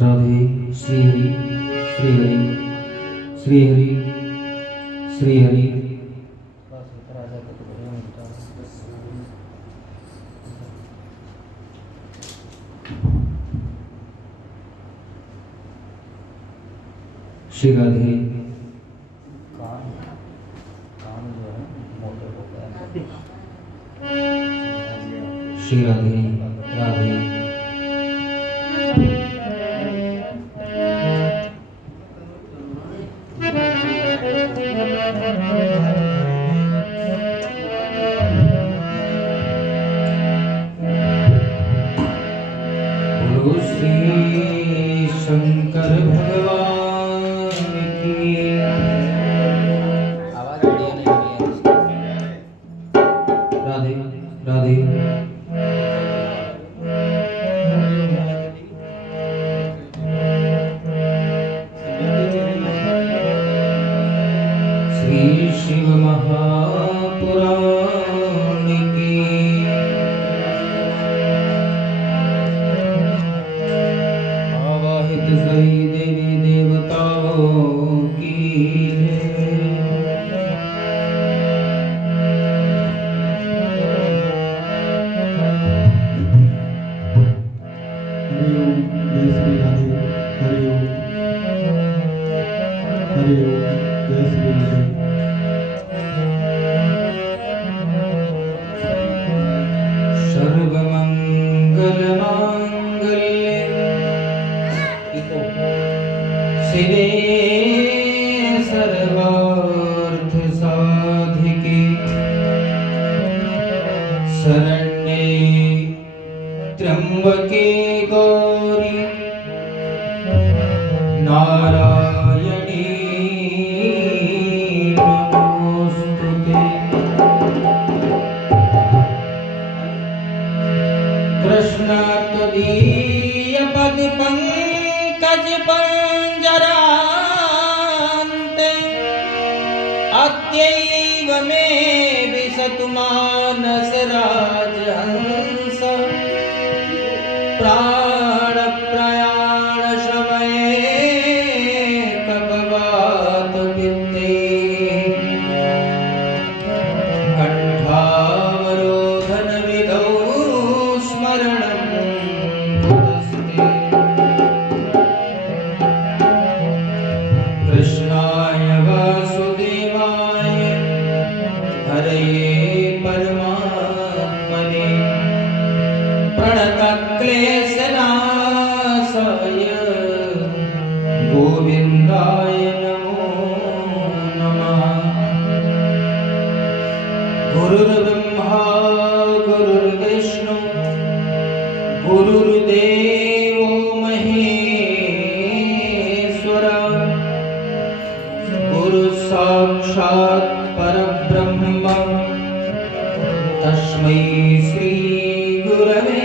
राधे श्री हरि श्री हरि श्री हरि श्री हरि। श्री राधे। श्री राधे राधे। बोलो श्री शंकर भगवान की। आवाज बढ़िया नहीं आ रही है। राधे राधे। श्री शिव महापुराण की। आवाहित सभी देवी देवताओं की जय श्री राधे। हरि ओम हरि ओम। जय श्री राधे। सर्वमंगल मांगल्ये शिवे सर्वार्थ साधिके शरण्ये त्र्यंबके गौरी नारायणी नमोस्तुते। कृष्ण त्वदीय पद पंकज पंजरान्ते अद्यैव मे विशतु मानस राजहंस प्राण प्रयाण समये कपवात वित्ते कंठावरोधन विधौ स्मरणं कुतस्ते। कृष्णाय वासुदेवाय हरये परमात्मने प्रणतक्लेशनाशाय गोविन्दाय नमो नमः। गुरुर्ब्रह्मा गुरुर्विष्णु गुरुर्देवो महेश्वर गुरुसाक्षात् परब्रह्म तस्मै श्री गुरवे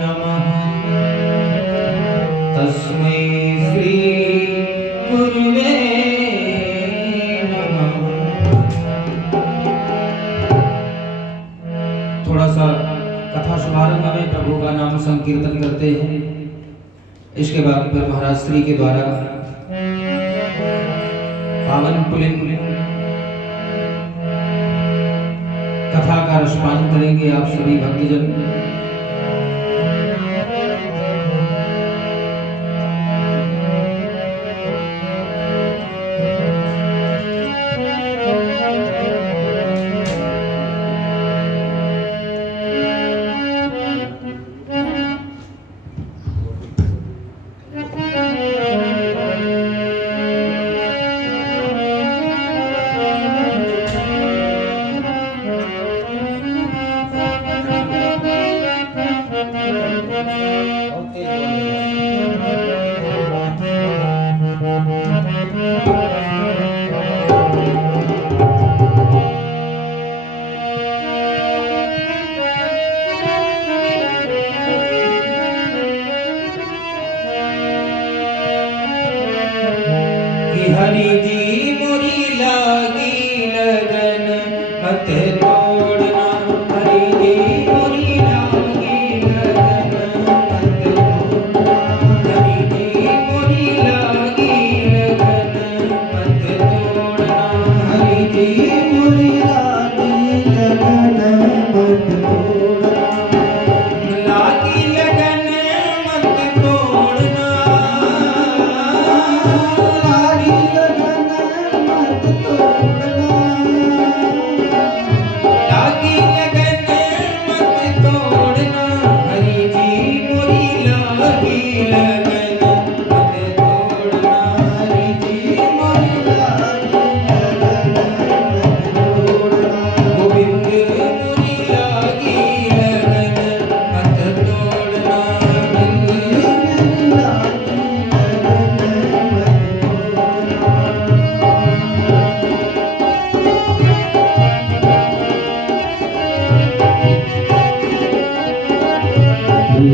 नमः। तस्मै श्री गुरुवे नमः। थोड़ा सा कथा शुभारंभ में प्रभु का नाम संकीर्तन करते हैं। इसके बाद फिर महाराज श्री के द्वारा पावन पुलिन कथा का रसपान करेंगे आप सभी भक्तजन। जल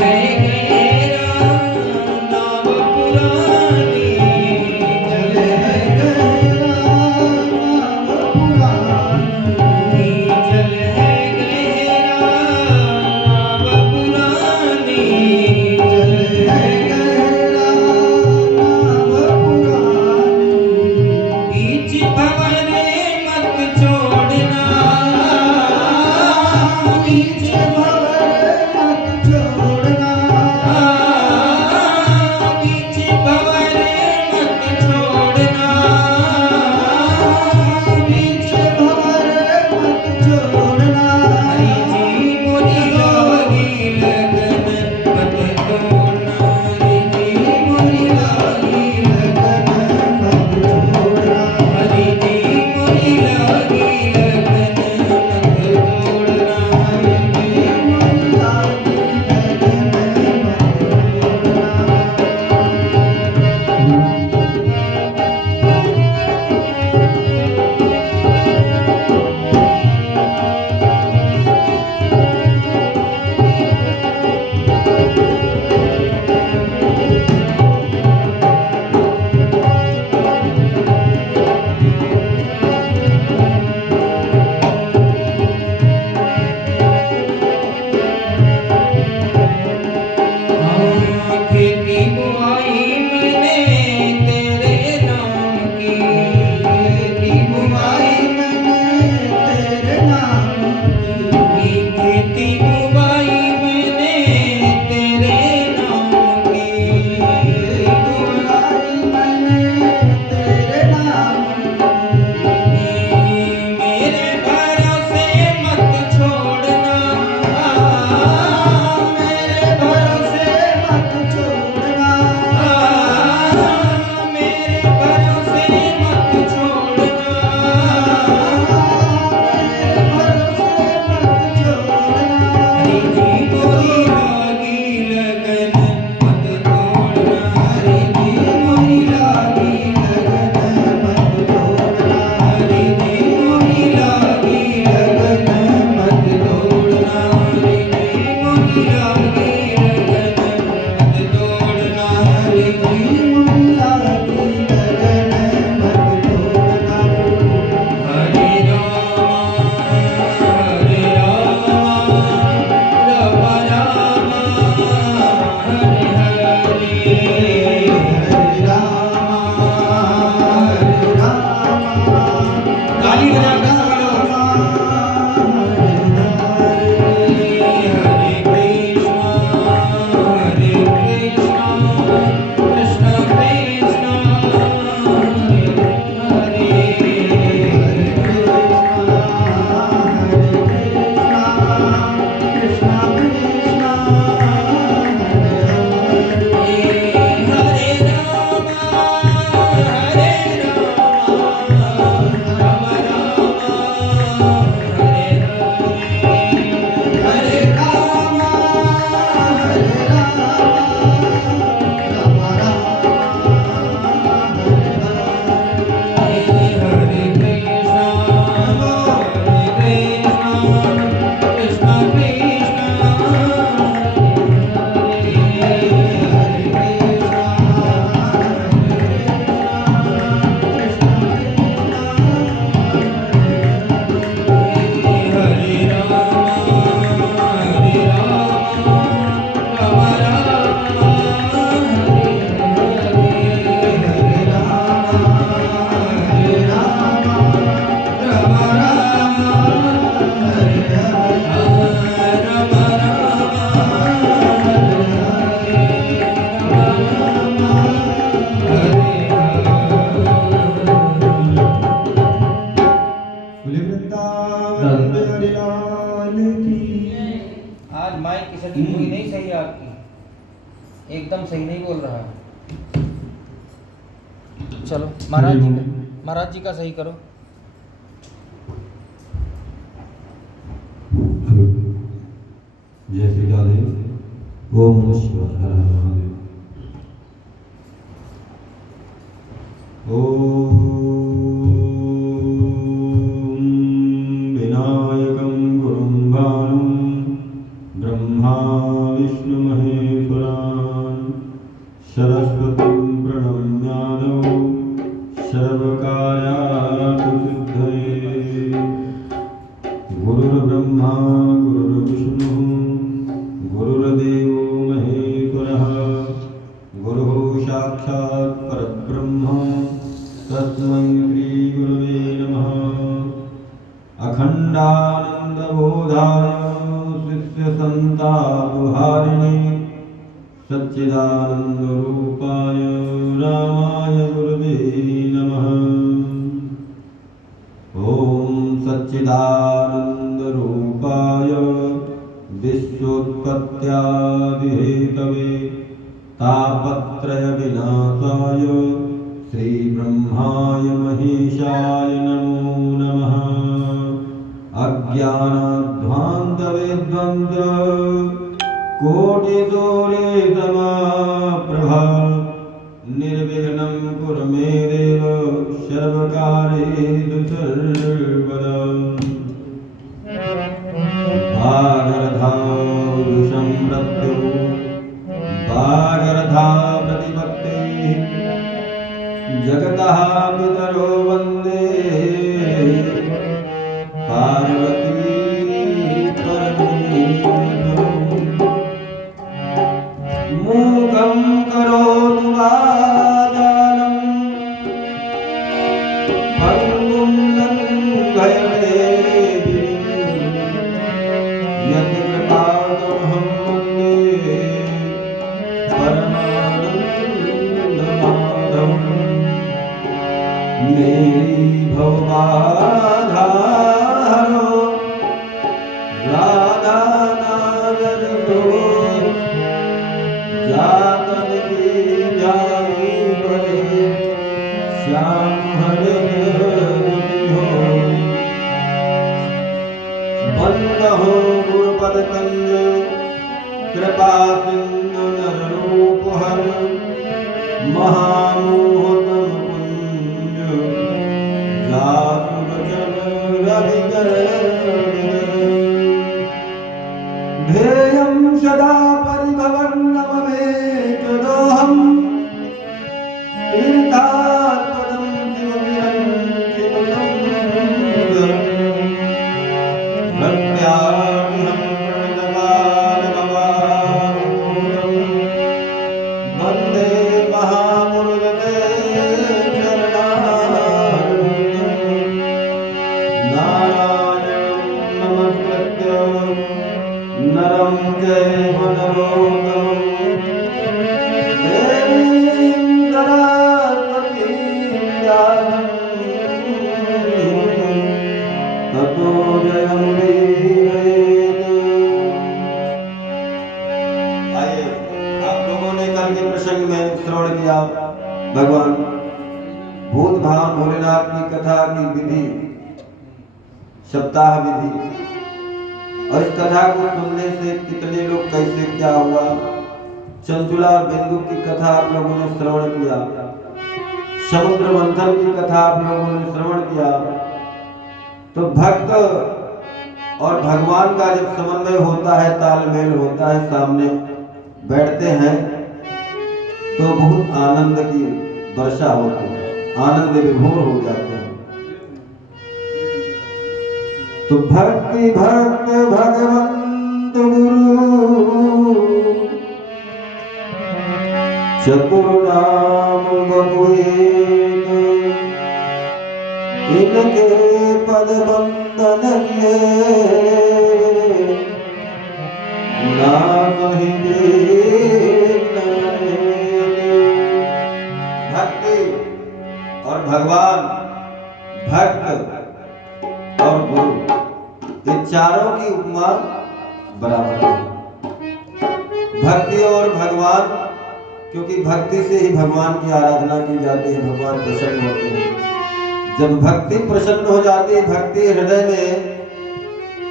है गहरा नाव पुरानी, जल है गहरा नाव पुरानी, जल है गहरा नाव पुरानी, जल है गहरा नाव पुरानी, बीच भंवर मत छोड़ना, बीच भंवर मत छोड़ना, बीच भंवर मत छोड़ना, बीच भंवर मत छोड़ना। हरि जी मोरी लागी लगन मत तोड़ना, हरि जी मोरी लागी लगन मत छोड़ना, हरि जी मोरी लागी लगन मत तोड़ना, हरि जी मोरी लागी लगन मत छोड़ना। खेती बुआई मैंने तेरे नाम की, खेती बुआई मैंने तेरे नाम की, खेती बुआई मैंने तेरे नाम की, बुलाई मैंने तेरे नाम की, मेरे भरोसे मत छोड़ना, मेरे भरोसे मत छोड़ना, मेरे भरोसे मत छोड़ना, मेरे भरोसे मत छोड़ना। हरि जी मोरी लागी लगन मत तोड़ना, हरि जी मोरी लागी लगन मत छोड़ना, हरि जी मोरी लागी लगन मत तोड़ना, हरि जी मोरी लागी लगन मत तोड़ना, हरि जी मोरी लागी लगन मत छोड़ना। हरे राम राम राम हरे हरे, हरे राम हरे राम, ताली बजा कर सभी लोग, हरे कृष्णा कृष्ण कृष्ण हरे हरे, कृष्ण कृष्ण हरे राम राम राम हरे हरे, हरे राम हरे राम राम राम हरे हरे कृष्णा कृष्ण कृष्ण हरे राम राम वृंदावन बिहारी लाल की। आज माइक की सेटिंग पूरी नहीं सही है आपकी, एकदम सही नहीं बोल रहा है। चलो महाराज जी का सही करो। जय श्री राधे। ओम नमः शिवाय। हर हर महादेव। ओम विनायकं गुरुं भानुं ब्रह्मा विष्णु महेश्वरान् सरस्वतीं प्रणम्यादौ सर्वकार्यार्थसिद्धये। गुरुर्ब्रह्मा गुरुर्विष्णुः गुरुर्देवो महेश्वरः गुरुः साक्षात् परब्रह्म तस्मै श्री गुरुवे नमः। अखंडानंदबोधाय शिष्यसंतापहारिणे सच्चिदानंदरूपाय रामाय गुरुवे नमः। ओम सच्चिदानंदरूपाय विश्वोत्पत्त्यादिहेतवे तापत्रय विनाशाय श्री ब्रह्माय महेशाय नमो नमः। अज्ञानाध्वान्तवेद्वन्द कोटिदूरे समाप्रभा निर्विघ्नं कुरु मे देव सर्वकार्येषु सर्वदा। भागरथावुषं मृत्युः भागरथा प्रतिपत्तिः जगतः पितरो वन्दे पार्वती परमेश्वरौ। मूकं करोतु वाचालं पङ्गुं लङ्घयते गिरिं यत्कृपातमहं वन्दे परमानन्दमाधवम्। मेरी भवबाधारो राधा नागर तो जातन की जाई बरे श्याम हरे हो। बंद हो गुरुपद कंज कृपा सिंधु नर रूप हर महामोहतम कुंज जातु वचन रविकर। ध्येयं सदा परिभवन्नमवेतदोहं तीर्थास्पदं शिवविरञ्चिनुतं भक्त्यामिहं प्रणतपालभवामूलं वन्दे महापुरुषते शरणागतं। नारायणं नमस्कृत्य नरं चैव नरोत्तमं देवीं सरस्वतीं व्यासं ततो जयमुदीरयेत्। आइए, आप लोगों ने कल के प्रसंग में श्रवण किया भगवान भूत भान भोलेनाथ की कथा की विधि, सप्ताह विधि, और इस कथा को सुनने से कितने लोग कैसे क्या हुआ। चंचुला बिंदु की कथा आप लोगों ने श्रवण किया, समुद्र मंथन की कथा आप लोगों ने श्रवण किया। तो भक्त और भगवान का जब समन्वय होता है, तालमेल होता है, सामने बैठते हैं तो बहुत आनंद की वर्षा होती है, आनंद विभोर हो जाते हैं। तो भक्ति भक्त भगवंत गुरु चतुर नाम बहुएक इनके पद बंदन ले ना कहीं भक्ति और भगवान, भक्त और गुरु, ये चारों की उपमा बराबर है। भक्ति और भगवान, क्योंकि भक्ति से ही भगवान की आराधना की जाती है, भगवान प्रसन्न होते हैं। जब भक्ति प्रसन्न हो जाती है, भक्ति हृदय में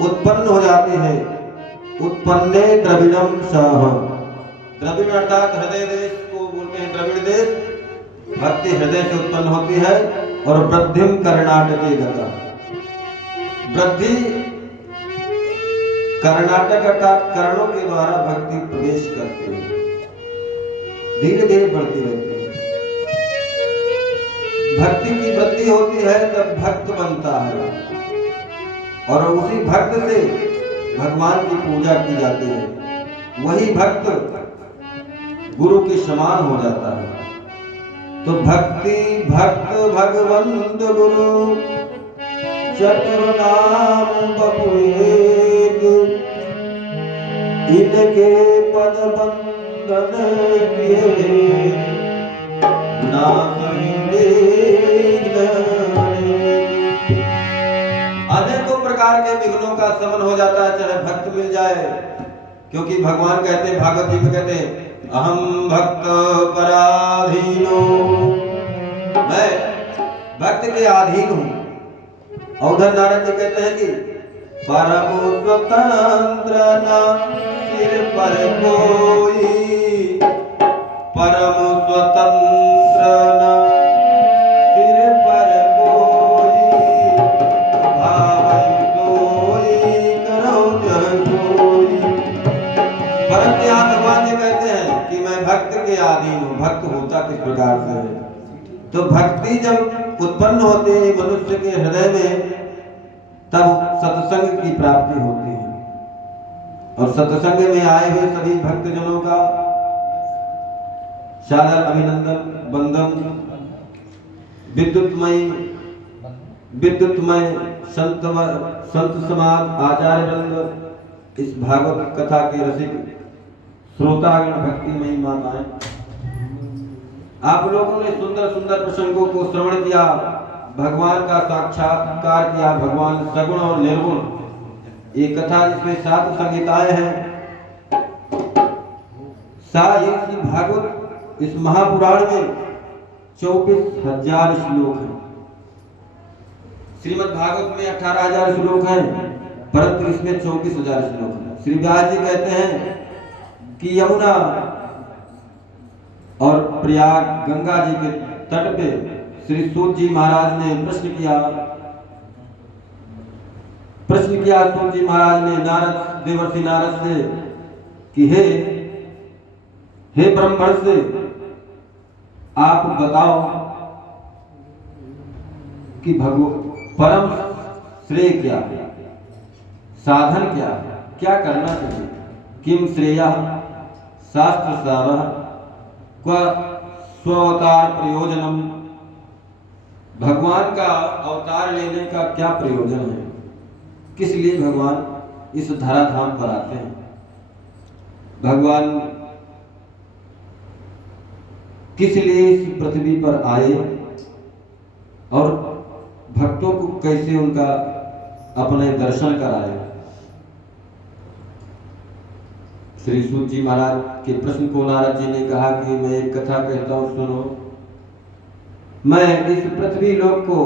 उत्पन्न हो जाती है, उत्पन्ने द्रविणम सह, द्रविड़ अर्थात हृदय देश को बोलते हैं द्रविड़ देश। भक्ति हृदय से उत्पन्न होती है। और वृद्धिम कर्नाटके गता, वृद्धि कर्नाटक अर्थात कर्णों के द्वारा भक्ति प्रवेश करती है, धीरे धीरे बढ़ती रहती है। भक्ति की वृद्धि होती है तब भक्त बनता है और उसी भक्त से भगवान की पूजा की जाती है। वही भक्त गुरु के समान हो जाता है। तो भक्ति भक्त भगवंत गुरु चतुर नाम बपु एक, इनके पद बंधन किए ना अनेकों प्रकार के विघ्नों का शमन हो जाता है चाहे भक्त मिल जाए। क्योंकि भगवान कहते हैं, भागवत जी में कहते हैं, अहम भक्त पराधीनो, मैं भक्त के अधीन हूं। और उधर नारद जी कहते हैं कि परम स्वतंत्र न सिर पर कोई, परम स्वतंत्र न सिर पर कोई, भाव सोई करो जह सोई। परंतु यहाँ भगवान जी कहते हैं कि मैं भक्त के अधीन हूँ। भक्त होता किस प्रकार से है? तो भक्ति जब उत्पन्न होती है मनुष्य के हृदय में, तब सत्संग की प्राप्ति होती है। और सत्संग में आए हुए सभी भक्तजनों का सादर अभिनंदन वंदन। विद्युतमय संत समाज आचार्य वृंद, इस भागवत कथा के रसिक श्रोतागण, भक्तिमयी माताएं, आप लोगों ने सुंदर सुंदर प्रसंगों को श्रवण किया, भगवान का साक्षात्कार किया, भगवान सगुण और निर्गुण। ये कथा जिसमें 7 संहिताएं हैं, इस भागवत इस महापुराण में 24,000 श्लोक हैं। श्रीमद् भागवत में 18,000 श्लोक हैं, परंतु इसमें 24,000 श्लोक हैं। श्री व्यास जी कहते हैं कि यमुना और प्रयाग गंगा जी के तट पे श्री सूत जी महाराज ने प्रश्न किया सूत जी महाराज ने नारद, देवर्षि नारद से कि हे ब्रह्मण से आप बताओ कि परम श्रेय क्या है, साधन क्या है, क्या करना चाहिए। किम श्रेयः शास्त्र सारः क्व स्वावतार प्रयोजनम, भगवान का अवतार लेने का क्या प्रयोजन है, किस लिए भगवान इस धराधाम पर आते हैं। भगवान किस लिए इस पृथ्वी पर आए और भक्तों को कैसे उनका अपने दर्शन कराए। श्री सूत जी महाराज के प्रश्न को नारद जी ने कहा कि मैं एक कथा कहता हूं, सुनो। मैं इस पृथ्वी लोक को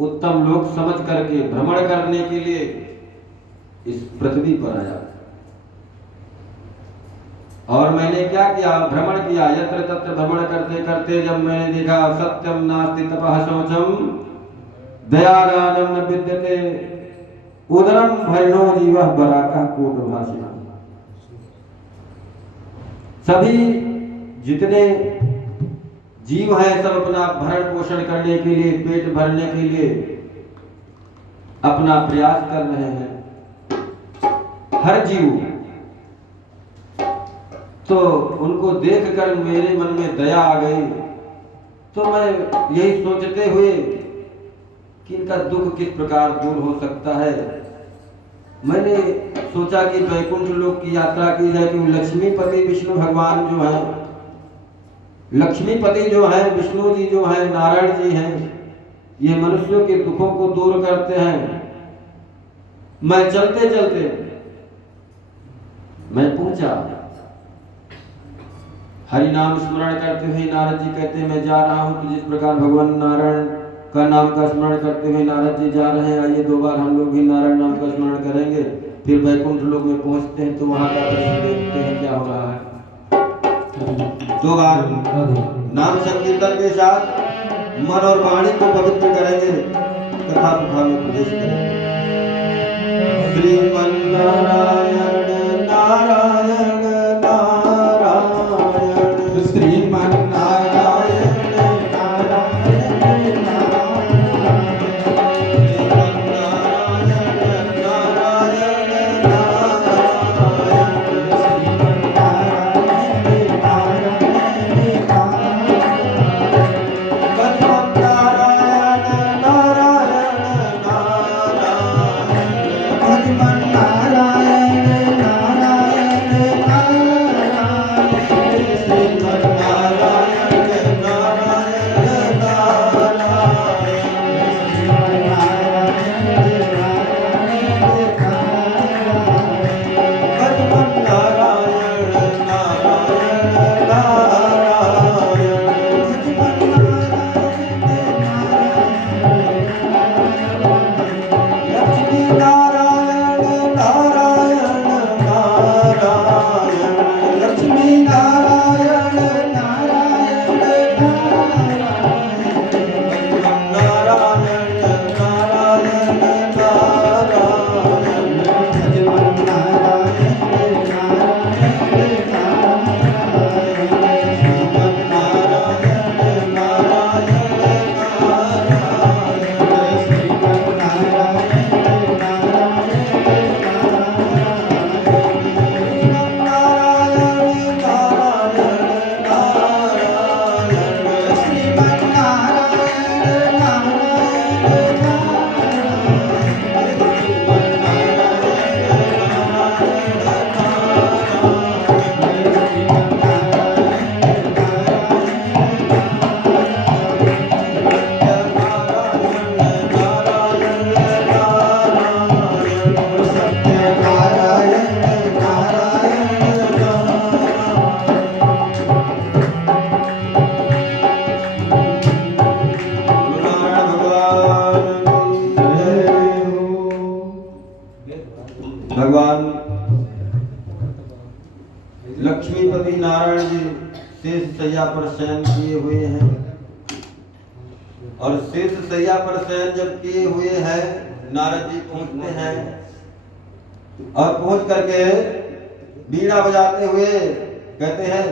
उत्तम लोक समझ करके भ्रमण करने के लिए इस पृथ्वी पर आया और मैंने क्या किया, भ्रमण किया। यत्र तत्र भ्रमण करते करते जब मैंने देखा सत्यम नास्ति तपः शौचम दयादानं न विद्यते उदरम भरिणो जीवः बराका कूटभाषिणः, सभी जितने जीव हैं सब अपना भरण पोषण करने के लिए, पेट भरने के लिए अपना प्रयास कर रहे हैं, हर जीव। तो उनको देखकर मेरे मन में दया आ गई। तो मैं यही सोचते हुए कि इनका दुख किस प्रकार दूर हो सकता है, मैंने सोचा कि वैकुंठ लोक की यात्रा की जाए। कि लक्ष्मीपति विष्णु भगवान जो है, लक्ष्मीपति जो है, विष्णु जी जो है, नारायण जी हैं, ये मनुष्यों के दुखों को दूर करते हैं। मैं चलते चलते मैं पूछा, हरि नाम स्मरण करते हुए नारद जी कहते हैं मैं जा रहा हूं। तो जिस प्रकार भगवान नारायण का नाम का स्मरण करते हुए नारद जी जा रहे हैं, आइए 2 बार हम लोग भी नारायण नाम का स्मरण करेंगे। फिर वैकुंठ लोक में पहुंचते हैं तो वहां का दृश्य देखते हैं क्या हो रहा है। 2 बार राधे। नाम संकीर्तन के साथ मन और वाणी को पवित्र करेंगे, कथा कथा में प्रवेश करेंगे। श्रीमन्नारायण नारायण नारायण, श्रीमन्नारायण नारायण भगवान लक्ष्मीपति नारायण जी शेष सैया पर शयन किए हुए हैं और शेष सैया पर शयन जब किए हुए हैं नारद जी पहुंचते हैं और पहुंच करके बीड़ा बजाते हुए कहते हैं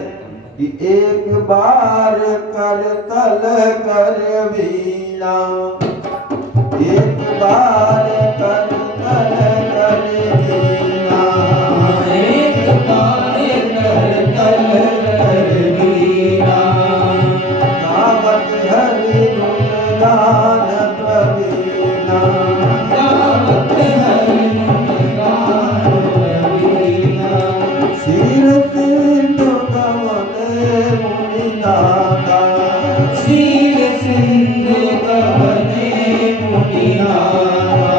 कि एक बार कर तल कर बीड़ा, एक बार कर तल कर बीड़ा, एक बार कर तल कर बीड़ा, गावत हरि गुण गान प्रवीणा, गावत हरि गुण गान प्रवीणा, शील सिंधु कमले मुनिनाथा, शील सिंधु कमले मुनिनाथा,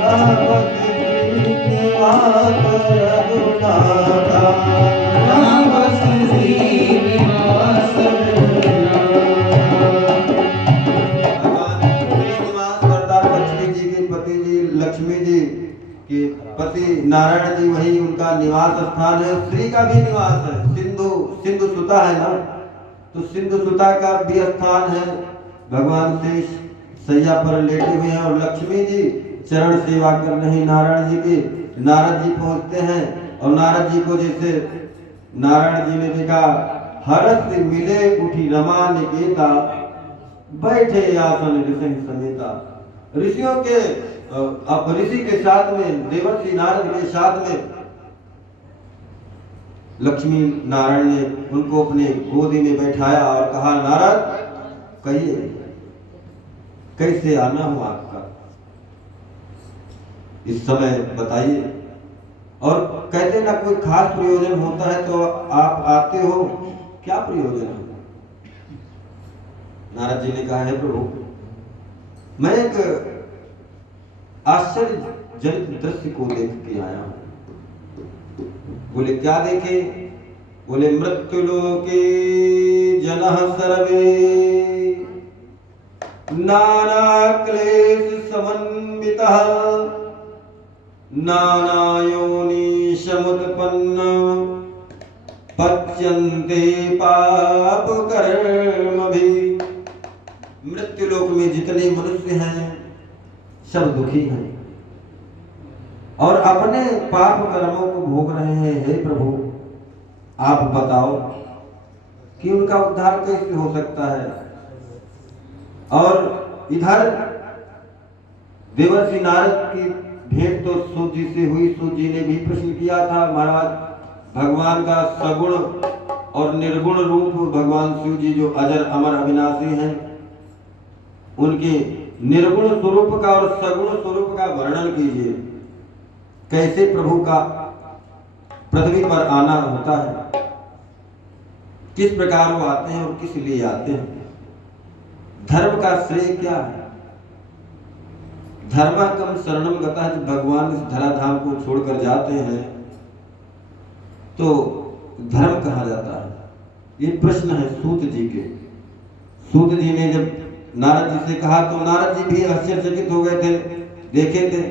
गावत श्रीनिवास रघुनाथा, गावत श्रीनिवास रघुनाथा। भगवान श्रीनिवास सरदार लक्ष्मी जी के पति जी लक्ष्मी जी के पति नारायण जी वही उनका निवास स्थान है। श्री का भी निवास है, सिंधु सिंधु सुता है ना, तो सिंधु सुता का भी स्थान है। भगवान से सैया पर लेटे हुए हैं और लक्ष्मी जी चरण सेवा कर रहे हैं नारायण जी की। नारद जी पहुंचते हैं और नारद जी को जैसे नारायण जी ने देखा, हरस मिले उठी रमा निकेता, बैठे आसन ऋषि समेता। ऋषियों के अब ऋषि के साथ में देवर्षि नारद के साथ में लक्ष्मी नारायण ने उनको अपने गोदी में बैठाया और कहा, नारद कहिए कैसे आना हो आपका, इस समय बताइए। और कहते ना कोई खास प्रयोजन होता है तो आप आते हो, क्या प्रयोजन है? नारद जी ने कहा, है प्रभु मैं एक आश्चर्यजनक दृश्य को देख के आया हूं। बोले क्या देखे? बोले मृत्युलोके जनः सर्वे नाना क्लेश समन्वितः, नाना योनि समुत्पन्न, पच्यन्ते पाप कर्म भी। मृत्यु लोक में जितने मनुष्य हैं सब दुखी हैं और अपने पाप कर्मों को भोग रहे हैं। हे प्रभु आप बताओ कि उनका उद्धार कैसे हो सकता है। और इधर देवर्षि नारद की भेंट तो सूत जी से हुई। सूत जी ने भी प्रश्न किया था, महाराज भगवान का सगुण और निर्गुण रूप भगवान शिव जी जो अजर अमर अविनाशी हैं, उनके निर्गुण स्वरूप का और सगुण स्वरूप का वर्णन कीजिए। कैसे प्रभु का पृथ्वी पर आना होता है, किस प्रकार वो आते हैं और किस लिए आते हैं, धर्म का श्रेय क्या है। धर्माकम शरणम गतः, जब भगवान इस धराधाम को छोड़कर जाते हैं तो धर्म कहा जाता है। ये प्रश्न है सूत जी के। सूत जी ने जब नारद जी से कहा तो नारद जी भी आश्चर्यचकित हो गए थे, देखे थे